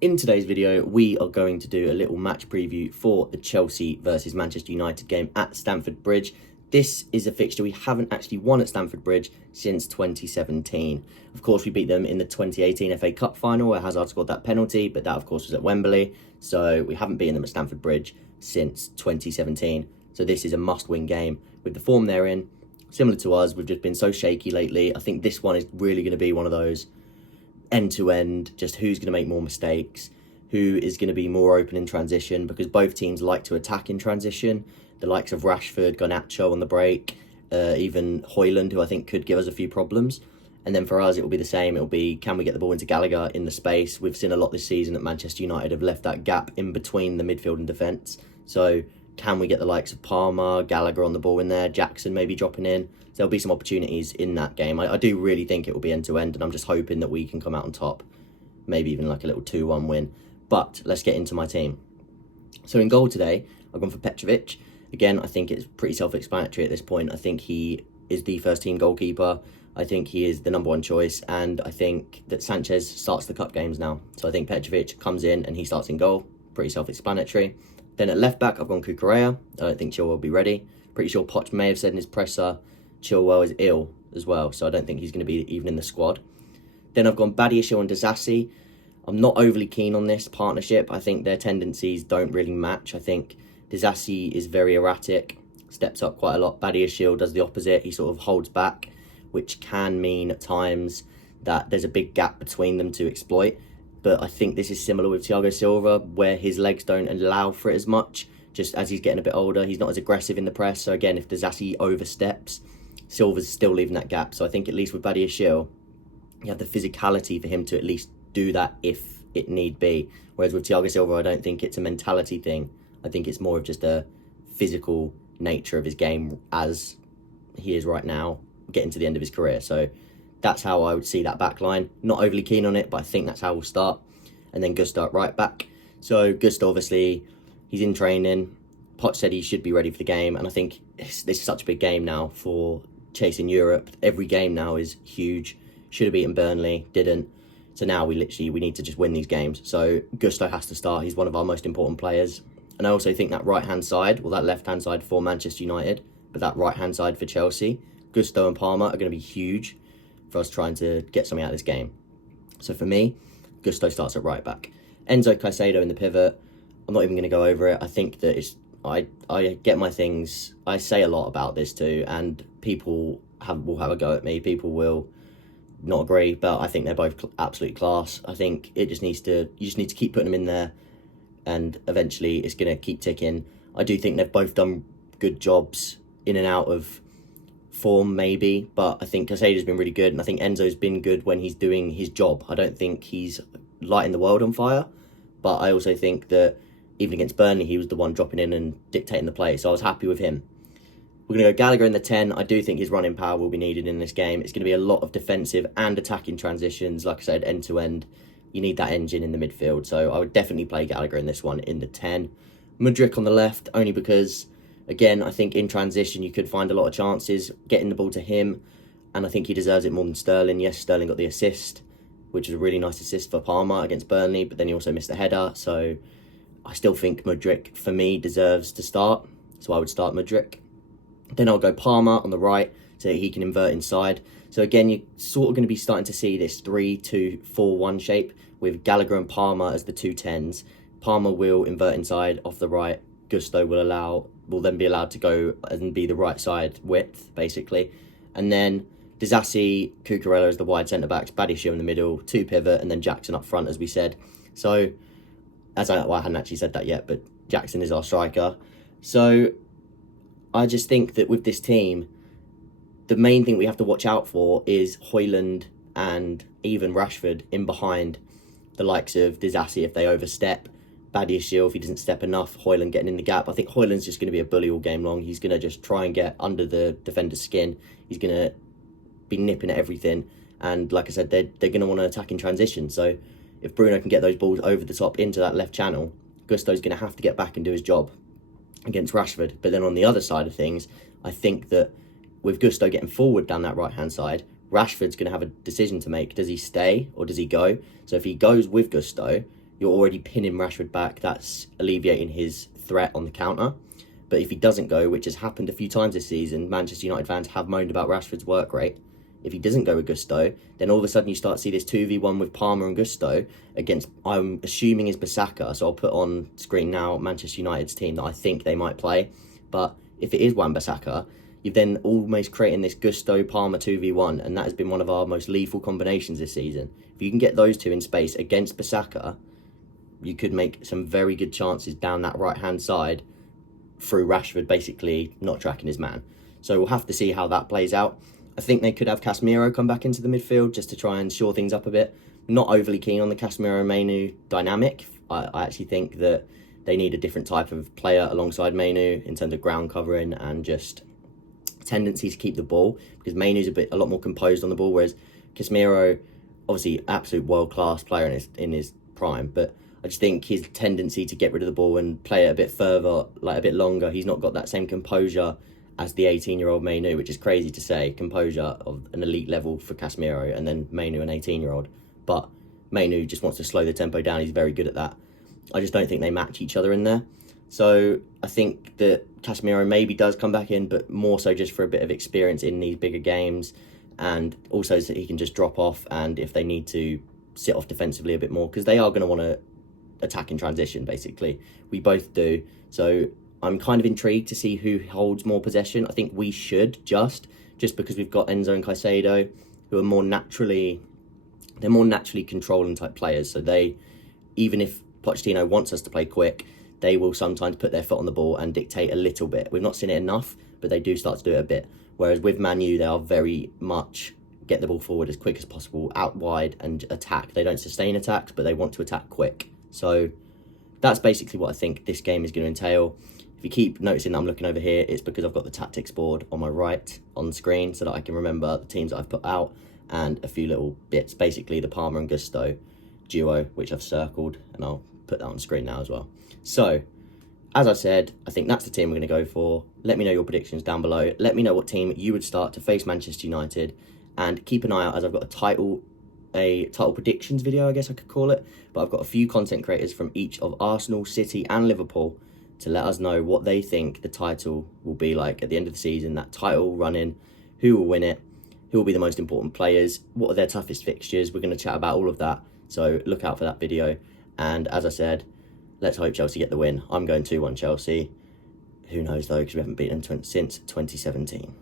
In today's video, we are going to do a little match preview for the Chelsea versus Manchester United game at Stamford Bridge. This is a fixture we haven't actually won at Stamford Bridge since 2017. Of course, we beat them in the 2018 FA Cup final where Hazard scored that penalty, but that, of course, was at Wembley. So we haven't beaten them at Stamford Bridge since 2017. So this is a must-win game. With the form they're in, similar to us, we've just been so shaky lately. I think this one is really going to be one of those end-to-end, just who's going to make more mistakes, who is going to be more open in transition, because both teams like to attack in transition. The likes of Rashford, Garnacho on the break, even Højlund, who I think could give us a few problems. And then for us, it will be the same. It will be, can we get the ball into Gallagher in the space? We've seen a lot this season that Manchester United have left that gap in between the midfield and defence. So can we get the likes of Palmer, Gallagher on the ball in there, Jackson maybe dropping in? So there'll be some opportunities in that game. I do really think it will be end-to-end, and I'm just hoping that we can come out on top. Maybe even like a little 2-1 win. But let's get into my team. So in goal today, I've gone for Petrovic. Again, I think it's pretty self-explanatory at this point. I think he is the first-team goalkeeper. I think he is the number one choice, and I think that Sanchez starts the cup games now. So I think Petrovic comes in and he starts in goal. Pretty self-explanatory. Then at left-back, I've gone Cucurella. I don't think Chilwell will be ready. Pretty sure Poch may have said in his presser Chilwell is ill as well, so I don't think he's going to be even in the squad. Then I've gone Badiashile and Disasi. I'm not overly keen on this partnership. I think their tendencies don't really match. I think Disasi is very erratic, steps up quite a lot. Badiashile does the opposite. He sort of holds back, which can mean at times that there's a big gap between them to exploit. But I think this is similar with Thiago Silva, where his legs don't allow for it as much. Just as he's getting a bit older, he's not as aggressive in the press. So again, if Disasi oversteps, Silva's still leaving that gap. So I think at least with Badiashile, you have the physicality for him to at least do that if it need be. Whereas with Thiago Silva, I don't think it's a mentality thing. I think it's more of just a physical nature of his game as he is right now, getting to the end of his career. So that's how I would see that back line. Not overly keen on it, but I think that's how we'll start. And then Gusto at right back. So Gusto, obviously, he's in training. Poch said he should be ready for the game. And I think this is such a big game now for chasing Europe. Every game now is huge. Should have beaten Burnley, didn't. So now we need to just win these games. So Gusto has to start. He's one of our most important players. And I also think that right-hand side, well, that left-hand side for Manchester United, but that right-hand side for Chelsea, Gusto and Palmer are going to be huge for us trying to get something out of this game. So for me, Gusto starts at right back. Enzo Caicedo in the pivot. I'm not even going to go over it. I think that I get my things. I say a lot about this too, and people will have a go at me. People will not agree, but I think they're both absolute class. I think you just need to keep putting them in there, and eventually it's going to keep ticking. I do think they've both done good jobs in and out of form maybe, but I think Caicedo's been really good, and I think Enzo's been good when he's doing his job. I don't think he's lighting the world on fire, but I also think that even against Burnley, he was the one dropping in and dictating the play, so I was happy with him. We're going to go Gallagher in the 10. I do think his running power will be needed in this game. It's going to be a lot of defensive and attacking transitions. Like I said, end-to-end. You need that engine in the midfield, so I would definitely play Gallagher in this one in the 10. Mudryk on the left, only because, again, I think in transition you could find a lot of chances getting the ball to him, and I think he deserves it more than Sterling. Yes, Sterling got the assist, which was a really nice assist for Palmer against Burnley, but then he also missed the header, so I still think Mudryk, for me, deserves to start, so I would start Mudryk. Then I'll go Palmer on the right so that he can invert inside. So again, you're sort of going to be starting to see this 3-2-4-1 shape with Gallagher and Palmer as the two 10s. Palmer will invert inside off the right. Gusto will then be allowed to go and be the right side width, basically. And then Disasi, Cucurella as the wide centre-backs, Badiashile in the middle, two pivot, and then Jackson up front, as we said. So, I hadn't actually said that yet, but Jackson is our striker. So I just think that with this team, the main thing we have to watch out for is Højlund and even Rashford in behind the likes of Disasi if they overstep. Badiashile if he doesn't step enough. Højlund getting in the gap. I think Højlund's just going to be a bully all game long. He's going to just try and get under the defender's skin. He's going to be nipping at everything. And like I said, they're going to want to attack in transition. So if Bruno can get those balls over the top into that left channel, Gusto's going to have to get back and do his job against Rashford. But then on the other side of things, I think that with Gusto getting forward down that right-hand side, Rashford's going to have a decision to make. Does he stay or does he go? So if he goes with Gusto, you're already pinning Rashford back. That's alleviating his threat on the counter. But if he doesn't go, which has happened a few times this season, Manchester United fans have moaned about Rashford's work rate. If he doesn't go with Gusto, then all of a sudden you start to see this 2v1 with Palmer and Gusto against, I'm assuming, is Bissaka. So I'll put on screen now Manchester United's team that I think they might play. But if it is Wan-Bissaka, you've then almost creating this Gusto-Palmer 2v1, and that has been one of our most lethal combinations this season. If you can get those two in space against Bissaka, you could make some very good chances down that right-hand side through Rashford basically not tracking his man. So we'll have to see how that plays out. I think they could have Casemiro come back into the midfield just to try and shore things up a bit. Not overly keen on the Casemiro-Mainu dynamic. I actually think that they need a different type of player alongside Mainu in terms of ground covering and just tendency to keep the ball, because Mainu's a lot more composed on the ball, whereas Casemiro, obviously absolute world-class player in his prime, but I just think his tendency to get rid of the ball and play it a bit further, like a bit longer, he's not got that same composure as the 18-year-old Mainu, which is crazy to say, composure of an elite level for Casemiro, and then Mainu, an 18-year-old. But Mainu just wants to slow the tempo down. He's very good at that. I just don't think they match each other in there. So I think that Casemiro maybe does come back in, but more so just for a bit of experience in these bigger games, and also so that he can just drop off, and if they need to sit off defensively a bit more, because they are going to want to attack in transition, basically. We both do. So I'm kind of intrigued to see who holds more possession. I think we should just because we've got Enzo and Caicedo, who are more naturally controlling type players. So they, even if Pochettino wants us to play quick, they will sometimes put their foot on the ball and dictate a little bit. We've not seen it enough, but they do start to do it a bit. Whereas with Man U, they are very much get the ball forward as quick as possible, out wide, and attack. They don't sustain attacks, but they want to attack quick. So that's basically what I think this game is going to entail. If you keep noticing that I'm looking over here, it's because I've got the tactics board on my right on screen so that I can remember the teams that I've put out and a few little bits. Basically, the Palmer and Gusto duo, which I've circled, and I'll put that on screen now as well. So, as I said, I think that's the team we're going to go for. Let me know your predictions down below. Let me know what team you would start to face Manchester United, and keep an eye out as I've got a title predictions video, I guess I could call it, but I've got a few content creators from each of Arsenal, City and Liverpool to let us know what they think the title will be like at the end of the season, that title run-in, who will win it, who will be the most important players, what are their toughest fixtures. We're going to chat about all of that, so look out for that video. And as I said, let's hope Chelsea get the win. I'm going 2-1 Chelsea. Who knows though, because we haven't beaten them since 2017.